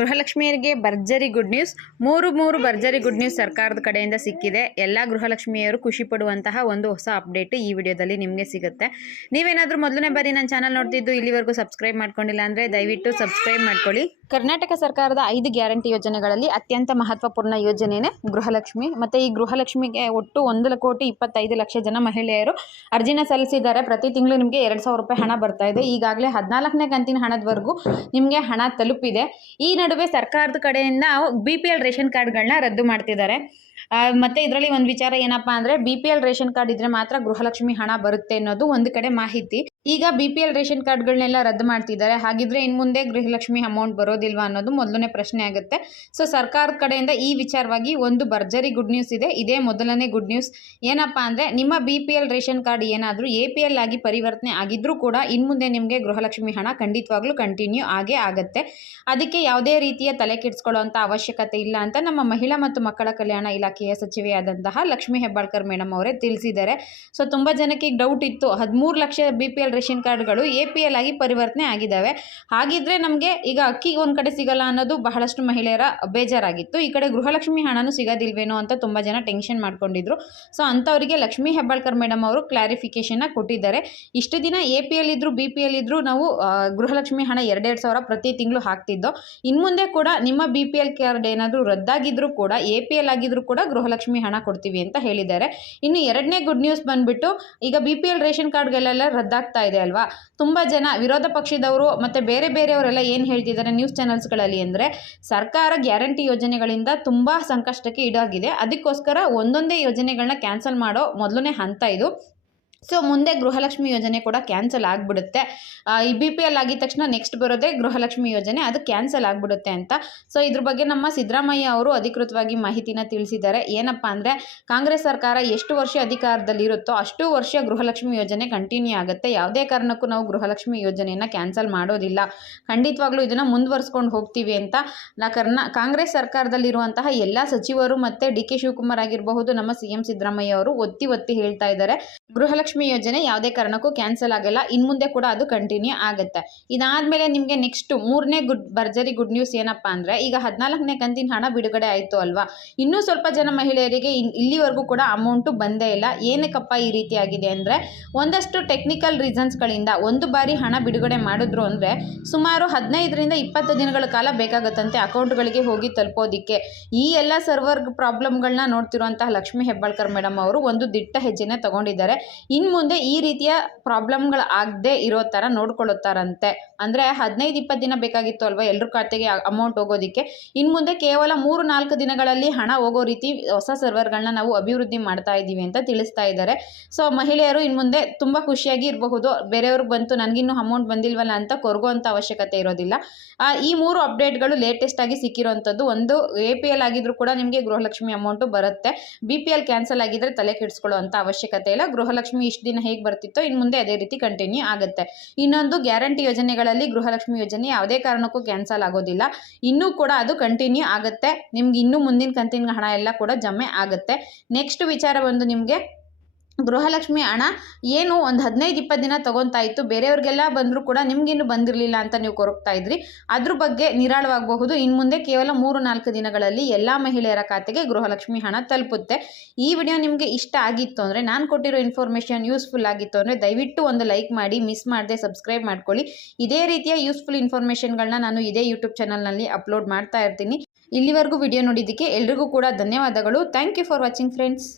ಗೃಹಲಕ್ಷ್ಮಿಯರಿಗೆ ಭರ್ಜರಿ good news ಮೂರು ಮೂರು ಭರ್ಜರಿ ಗುಡ್ ನ್ಯೂಸ್ ಸರ್ಕಾರದ ಕಡೆಯಿಂದ ಸಿಕ್ಕಿದೆ. ಎಲ್ಲ ಗೃಹಲಕ್ಷ್ಮಿಯರು ಖುಷಿ ಪಡುವಂತಹ ಒಂದು ಹೊಸ ಅಪ್ಡೇಟ್ ಈ ವಿಡಿಯೋದಲ್ಲಿ ನಿಮಗೆ ಸಿಗುತ್ತೆ. ನೀವೇನಾದರೂ ಮೊದಲನೇ ಬಾರಿ ನನ್ನ ಚಾನಲ್ ನೋಡ್ತಿದ್ದು ಇಲ್ಲಿವರೆಗೂ ಸಬ್ಸ್ಕ್ರೈಬ್ ಮಾಡ್ಕೊಂಡಿಲ್ಲ ಅಂದರೆ ದಯವಿಟ್ಟು ಸಬ್ಸ್ಕ್ರೈಬ್ ಮಾಡ್ಕೊಳ್ಳಿ. ಕರ್ನಾಟಕ ಸರ್ಕಾರದ ಐದು ಗ್ಯಾರಂಟಿ ಯೋಜನೆಗಳಲ್ಲಿ ಅತ್ಯಂತ ಮಹತ್ವಪೂರ್ಣ ಯೋಜನೆಯೇ ಗೃಹಲಕ್ಷ್ಮಿ. ಮತ್ತು ಈ ಗೃಹಲಕ್ಷ್ಮಿಗೆ ಒಟ್ಟು ಒಂದು ಕೋಟಿ ಇಪ್ಪತ್ತೈದು ಲಕ್ಷ ಜನ ಮಹಿಳೆಯರು ಅರ್ಜಿನ ಸಲ್ಲಿಸಿದ್ದಾರೆ. ಪ್ರತಿ ತಿಂಗಳು ನಿಮಗೆ ಎರಡು ಸಾವಿರ ರೂಪಾಯಿ ಹಣ ಬರ್ತಾ ಇದೆ. ಈಗಾಗಲೇ ಹದಿನಾಲ್ಕನೇ ಕಂತಿನ ಹಣದವರೆಗೂ ನಿಮಗೆ ಹಣ ತಲುಪಿದೆ. ಈ ನಡುವೆ ಸರ್ಕಾರದ ಕಡೆಯಿಂದ ಬಿ ಪಿ ಎಲ್ ರೇಷನ್ ಕಾರ್ಡ್ಗಳನ್ನ ರದ್ದು ಮಾಡ್ತಿದ್ದಾರೆ. ಮತ್ತೆ ಇದರಲ್ಲಿ ಒಂದು ವಿಚಾರ ಏನಪ್ಪಾ ಅಂದರೆ B P L ration card ಇದ್ರೆ ಮಾತ್ರ ಗೃಹಲಕ್ಷ್ಮಿ ಹಣ ಬರುತ್ತೆ ಅನ್ನೋದು ಒಂದು ಕಡೆ ಮಾಹಿತಿ. ಈಗ ಬಿ ಪಿ ಎಲ್ ರೇಷನ್ ಕಾರ್ಡ್ಗಳನ್ನೆಲ್ಲ ರದ್ದು ಮಾಡ್ತಿದ್ದಾರೆ. ಹಾಗಿದ್ರೆ ಇನ್ನು ಮುಂದೆ ಗೃಹಲಕ್ಷ್ಮಿ ಅಮೌಂಟ್ ಬರೋದಿಲ್ವಾ ಅನ್ನೋದು ಮೊದಲನೇ ಪ್ರಶ್ನೆ ಆಗುತ್ತೆ. ಸೊ ಸರ್ಕಾರದ ಕಡೆಯಿಂದ ಈ ವಿಚಾರವಾಗಿ ಒಂದು ಭರ್ಜರಿ ಗುಡ್ ನ್ಯೂಸ್ ಇದೆ. ಇದೇ ಮೊದಲನೇ ಗುಡ್ ನ್ಯೂಸ್ ಏನಪ್ಪ ಅಂದರೆ, ನಿಮ್ಮ B P L ration card ಏನಾದರೂ ಎ ಪಿ ಎಲ್ ಆಗಿ ಪರಿವರ್ತನೆ ಆಗಿದ್ರೂ ಕೂಡ ಇನ್ನು ಮುಂದೆ ನಿಮಗೆ ಗೃಹಲಕ್ಷ್ಮಿ ಹಣ ಖಂಡಿತವಾಗ್ಲೂ ಕಂಟಿನ್ಯೂ ಆಗೇ ಆಗುತ್ತೆ. ಅದಕ್ಕೆ ಯಾವುದೇ ರೀತಿಯ ತಲೆ ಅವಶ್ಯಕತೆ ಇಲ್ಲ ಅಂತ ನಮ್ಮ ಮಹಿಳಾ ಮತ್ತು ಮಕ್ಕಳ ಕಲ್ಯಾಣ ಇಲಾಖೆಯ ಸಚಿವೆಯಾದಂತಹ ಲಕ್ಷ್ಮೀ ಹೆಬ್ಬಾಳ್ಕರ್ ಮೇಡಮ್ ಅವರೇ ತಿಳಿಸಿದ್ದಾರೆ. ಸೊ ತುಂಬ ಜನಕ್ಕೆ ಡೌಟ್ ಇತ್ತು. ಹದಿಮೂರು lakh B P L ration ಕಾರ್ಡ್ಗಳು ಎ ಪಿ ಎಲ್ ಆಗಿ ಪರಿವರ್ತನೆ ಆಗಿದ್ದಾವೆ. ಹಾಗಿದ್ರೆ ನಮಗೆ ಈಗ ಅಕ್ಕಿ ಒಂದು ಕಡೆ ಸಿಗಲ್ಲ ಅನ್ನೋದು ಬಹಳಷ್ಟು ಮಹಿಳೆಯರ ಬೇಜಾರಾಗಿತ್ತು. ಈ ಕಡೆ ಗೃಹಲಕ್ಷ್ಮಿ ಹಣನೂ ಸಿಗೋದಿಲ್ವೇನೋ ಅಂತ ತುಂಬ ಜನ ಟೆನ್ಷನ್ ಮಾಡ್ಕೊಂಡಿದ್ರು. ಸೊ ಅಂಥವರಿಗೆ ಲಕ್ಷ್ಮೀ ಹೆಬ್ಬಾಳ್ಕರ್ ಮೇಡಮ್ ಅವರು ಕ್ಲಾರಿಫಿಕೇಷನ್ನ ಕೊಟ್ಟಿದ್ದಾರೆ. ಇಷ್ಟು ದಿನ ಎ ಪಿ ಎಲ್ ಇದ್ರು, ಬಿ ಪಿ ಎಲ್ ಇದ್ರು ನಾವು ಗೃಹಲಕ್ಷ್ಮಿ ಹಣ ಎರಡೆರಡು ಸಾವಿರ ಪ್ರತಿ ತಿಂಗಳು ಹಾಕ್ತಿದ್ದೋ, ಇನ್ಮುಂದೆ ಕೂಡ ನಿಮ್ಮ ಬಿ ಪಿ ಎಲ್ ಕಾರ್ಡ್ ಏನಾದರೂ ರದ್ದಾಗಿದ್ರೂ ಕೂಡ, ಎ ಪಿ ಎಲ್ ಆಗಿದ್ರೂ ಕೂಡ ಗೃಹಲಕ್ಷ್ಮಿ ಹಣ ಕೊಡ್ತೀವಿ ಅಂತ ಹೇಳಿದ್ದಾರೆ. ಇನ್ನು ಎರಡನೇ ಗುಡ್ ನ್ಯೂಸ್ ಬಂದ್ಬಿಟ್ಟು, ಈಗ ಬಿ ಪಿ ಎಲ್ ರೇಷನ್ ಕಾರ್ಡ್ಗಳೆಲ್ಲ ರದ್ದಾಗ್ತಾ ಇದೆ ಅಲ್ವಾ? ತುಂಬ ಜನ ವಿರೋಧ ಪಕ್ಷದವರು ಮತ್ತು ಬೇರೆ ಬೇರೆಯವರೆಲ್ಲ ಏನು ಹೇಳ್ತಿದ್ದಾರೆ ನ್ಯೂಸ್ ಚಾನಲ್ಸ್ಗಳಲ್ಲಿ ಅಂದರೆ, ಸರ್ಕಾರ ಗ್ಯಾರಂಟಿ ಯೋಜನೆಗಳಿಂದ ತುಂಬ ಸಂಕಷ್ಟಕ್ಕೆ ಈಡಾಗಿದೆ. ಅದಕ್ಕೋಸ್ಕರ ಒಂದೊಂದೇ ಯೋಜನೆಗಳನ್ನ ಕ್ಯಾನ್ಸಲ್ ಮಾಡೋ ಮೊದಲನೇ ಹಂತ ಇದು. ಸೊ ಮುಂದೆ ಗೃಹಲಕ್ಷ್ಮಿ ಯೋಜನೆ ಕೂಡ ಕ್ಯಾನ್ಸಲ್ ಆಗಿಬಿಡುತ್ತೆ. ಈ ಬಿ ಪಿ ಎಲ್ ಆಗಿದ ತಕ್ಷಣ ನೆಕ್ಸ್ಟ್ ಬರೋದೇ ಗೃಹಲಕ್ಷ್ಮಿ ಯೋಜನೆ, ಅದು ಕ್ಯಾನ್ಸಲ್ ಆಗಿಬಿಡುತ್ತೆ ಅಂತ. ಸೊ ಇದ್ರ ಬಗ್ಗೆ ನಮ್ಮ ಸಿದ್ದರಾಮಯ್ಯ ಅವರು ಅಧಿಕೃತವಾಗಿ ಮಾಹಿತಿನ ತಿಳಿಸಿದ್ದಾರೆ. ಏನಪ್ಪ ಅಂದರೆ, ಕಾಂಗ್ರೆಸ್ ಸರ್ಕಾರ ಎಷ್ಟು ವರ್ಷ ಅಧಿಕಾರದಲ್ಲಿರುತ್ತೋ ಅಷ್ಟು ವರ್ಷ ಗೃಹಲಕ್ಷ್ಮಿ ಯೋಜನೆ ಕಂಟಿನ್ಯೂ ಆಗುತ್ತೆ. ಯಾವುದೇ ಕಾರಣಕ್ಕೂ ನಾವು ಗೃಹಲಕ್ಷ್ಮಿ ಯೋಜನೆಯನ್ನು ಕ್ಯಾನ್ಸಲ್ ಮಾಡೋದಿಲ್ಲ. ಖಂಡಿತವಾಗ್ಲೂ ಇದನ್ನು ಮುಂದುವರ್ಸ್ಕೊಂಡು ಹೋಗ್ತೀವಿ ಅಂತ. ನಾ ಕಾಂಗ್ರೆಸ್ ಸರ್ಕಾರದಲ್ಲಿರುವಂತಹ ಎಲ್ಲ ಸಚಿವರು ಮತ್ತು ಡಿ ಕೆ ಶಿವಕುಮಾರ್ ಆಗಿರಬಹುದು ನಮ್ಮ ಸಿ ಎಂ ಸಿದ್ದರಾಮಯ್ಯ ಅವರು ಒತ್ತಿ ಒತ್ತಿ ಹೇಳ್ತಾ ಇದ್ದಾರೆ. ಗೃಹಲಕ್ಷ್ಮಿ ಯೋಜನೆ ಯಾವುದೇ ಕಾರಣಕ್ಕೂ ಕ್ಯಾನ್ಸಲ್ ಆಗಲ್ಲ. ಇನ್ನು ಮುಂದೆ ಕೂಡ ಅದು ಕಂಟಿನ್ಯೂ ಆಗುತ್ತೆ. ಇದಾದಮೇಲೆ ನಿಮಗೆ ನೆಕ್ಸ್ಟ್ ಮೂರನೇ ಗುಡ್ ಭರ್ಜರಿ ಗುಡ್ ನ್ಯೂಸ್ ಏನಪ್ಪ ಅಂದರೆ, ಈಗ ಹದಿನಾಲ್ಕನೇ ಕಂತಿನ ಹಣ ಬಿಡುಗಡೆ ಆಯಿತು ಅಲ್ವಾ? ಇನ್ನೂ ಸ್ವಲ್ಪ ಜನ ಮಹಿಳೆಯರಿಗೆ ಇಲ್ಲಿವರೆಗೂ ಕೂಡ ಅಮೌಂಟು ಬಂದೇ ಇಲ್ಲ. ಏನಕ್ಕಪ್ಪ ಈ ರೀತಿ ಆಗಿದೆ ಅಂದರೆ, ಒಂದಷ್ಟು ಟೆಕ್ನಿಕಲ್ ರೀಸನ್ಸ್ಗಳಿಂದ ಒಂದು ಬಾರಿ ಹಣ ಬಿಡುಗಡೆ ಮಾಡಿದ್ರು ಅಂದರೆ, ಸುಮಾರು ಹದಿನೈದರಿಂದ ಇಪ್ಪತ್ತು ದಿನಗಳ ಕಾಲ ಬೇಕಾಗುತ್ತಂತೆ ಅಕೌಂಟ್ಗಳಿಗೆ ಹೋಗಿ ತಲುಪೋದಿಕ್ಕೆ. ಈ ಎಲ್ಲ ಸರ್ವರ್ ಪ್ರಾಬ್ಲಮ್ಗಳನ್ನ ನೋಡ್ತಿರುವಂತಹ ಲಕ್ಷ್ಮೀ ಹೆಬ್ಬಾಳ್ಕರ್ ಮೇಡಮ್ ಅವರು ಒಂದು ದಿಟ್ಟ ಹೆಜ್ಜೆನ ತಗೊಂಡಿದ್ದಾರೆ. ಇನ್ನು ಮುಂದೆ ಈ ರೀತಿಯ ಪ್ರಾಬ್ಲಮ್ಗಳು ಆಗದೆ ಇರೋ ಥರ ನೋಡ್ಕೊಳ್ಳುತ್ತಾರಂತೆ. ಅಂದರೆ ಹದಿನೈದು, ಇಪ್ಪತ್ತು ದಿನ ಬೇಕಾಗಿತ್ತು ಅಲ್ವಾ ಎಲ್ಲರ ಖಾತೆಗೆ ಅಮೌಂಟ್ ಹೋಗೋದಕ್ಕೆ? ಇನ್ನು ಮುಂದೆ ಕೇವಲ ಮೂರು, ನಾಲ್ಕು ದಿನಗಳಲ್ಲಿ ಹಣ ಹೋಗೋ ರೀತಿ ಹೊಸ ಸರ್ವರ್ಗಳನ್ನ ನಾವು ಅಭಿವೃದ್ಧಿ ಮಾಡ್ತಾ ಇದ್ದೀವಿ ಅಂತ ತಿಳಿಸ್ತಾ ಇದ್ದಾರೆ. ಸೊ ಮಹಿಳೆಯರು ಇನ್ನು ಮುಂದೆ ತುಂಬ ಖುಷಿಯಾಗಿ ಇರಬಹುದು. ಬೇರೆಯವ್ರಿಗೆ ಬಂತು, ನನಗಿನ್ನೂ ಅಮೌಂಟ್ ಬಂದಿಲ್ವಲ್ಲ ಅಂತ ಕೊರಗುವಂಥ ಅವಶ್ಯಕತೆ ಇರೋದಿಲ್ಲ. ಈ ಮೂರು ಅಪ್ಡೇಟ್ಗಳು ಲೇಟೆಸ್ಟ್ ಆಗಿ ಸಿಕ್ಕಿರೋಂಥದ್ದು ಒಂದು ಎ ಪಿ ಎಲ್ ಆಗಿದ್ರು ಕೂಡ ನಿಮಗೆ ಗೃಹಲಕ್ಷ್ಮಿ ಅಮೌಂಟು ಬರುತ್ತೆ. ಬಿ ಪಿ ಎಲ್ ಕ್ಯಾನ್ಸಲ್ ಆಗಿದ್ರೆ ತಲೆ ಕೆಡಿಸ್ಕೊಳ್ಳುವಂಥ ಅವಶ್ಯಕತೆ ಇಲ್ಲ. ಗೃಹಲಕ್ಷ್ಮಿ ಇಷ್ಟು ದಿನ ಹೇಗೆ ಬರ್ತಿತ್ತೋ ಇನ್ನು ಮುಂದೆ ಅದೇ ರೀತಿ ಕಂಟಿನ್ಯೂ ಆಗುತ್ತೆ. ಇನ್ನೊಂದು ಗ್ಯಾರಂಟಿ ಯೋಜನೆಗಳಲ್ಲಿ ಗೃಹಲಕ್ಷ್ಮಿ ಯೋಜನೆ ಯಾವುದೇ ಕಾರಣಕ್ಕೂ ಕ್ಯಾನ್ಸಲ್ ಆಗೋದಿಲ್ಲ. ಇನ್ನೂ ಕೂಡ ಅದು ಕಂಟಿನ್ಯೂ ಆಗುತ್ತೆ. ನಿಮ್ಗೆ ಇನ್ನೂ ಮುಂದಿನ ಕಂತಿನ ಹಣ ಎಲ್ಲ ಕೂಡ ಜಮೆ ಆಗುತ್ತೆ. ನೆಕ್ಸ್ಟ್ ವಿಚಾರ ಬಂದು ನಿಮಗೆ ಗೃಹಲಕ್ಷ್ಮಿ ಹಣ ಏನು ಒಂದು ಹದಿನೈದು ಇಪ್ಪತ್ತು ದಿನ ತಗೊತಾ ಇತ್ತು. ಬೇರೆಯವ್ರಿಗೆಲ್ಲ ಬಂದರೂ ಕೂಡ ನಿಮಗಿನ್ನು ಬಂದಿರಲಿಲ್ಲ ಅಂತ ನೀವು ಕೊರಗ್ತಾ ಇದ್ರಿ. ಅದ್ರ ಬಗ್ಗೆ ನಿರಾಳವಾಗಬಹುದು. ಇನ್ನು ಮುಂದೆ ಕೇವಲ ಮೂರು ನಾಲ್ಕು ದಿನಗಳಲ್ಲಿ ಎಲ್ಲ ಮಹಿಳೆಯರ ಖಾತೆಗೆ ಗೃಹಲಕ್ಷ್ಮಿ ಹಣ ತಲುಪುತ್ತೆ. ಈ ವಿಡಿಯೋ ನಿಮಗೆ ಇಷ್ಟ ಆಗಿತ್ತು ಅಂದರೆ, ನಾನು ಕೊಟ್ಟಿರೋ ಇನ್ಫಾರ್ಮೇಷನ್ ಯೂಸ್ಫುಲ್ ಆಗಿತ್ತು ಅಂದರೆ, ದಯವಿಟ್ಟು ಒಂದು ಲೈಕ್ ಮಾಡಿ ಮಿಸ್ ಮಾಡದೆ ಸಬ್ಸ್ಕ್ರೈಬ್ ಮಾಡ್ಕೊಳ್ಳಿ. ಇದೇ ರೀತಿಯ ಯೂಸ್ಫುಲ್ ಇನ್ಫಾರ್ಮೇಷನ್ಗಳನ್ನ ನಾನು ಇದೇ ಯೂಟ್ಯೂಬ್ ಚಾನಲ್ನಲ್ಲಿ ಅಪ್ಲೋಡ್ ಮಾಡ್ತಾ ಇರ್ತೀನಿ. ಇಲ್ಲಿವರೆಗೂ ವಿಡಿಯೋ ನೋಡಿದ್ದಕ್ಕೆ ಎಲ್ರಿಗೂ ಕೂಡ ಧನ್ಯವಾದಗಳು. Thank you for watching friends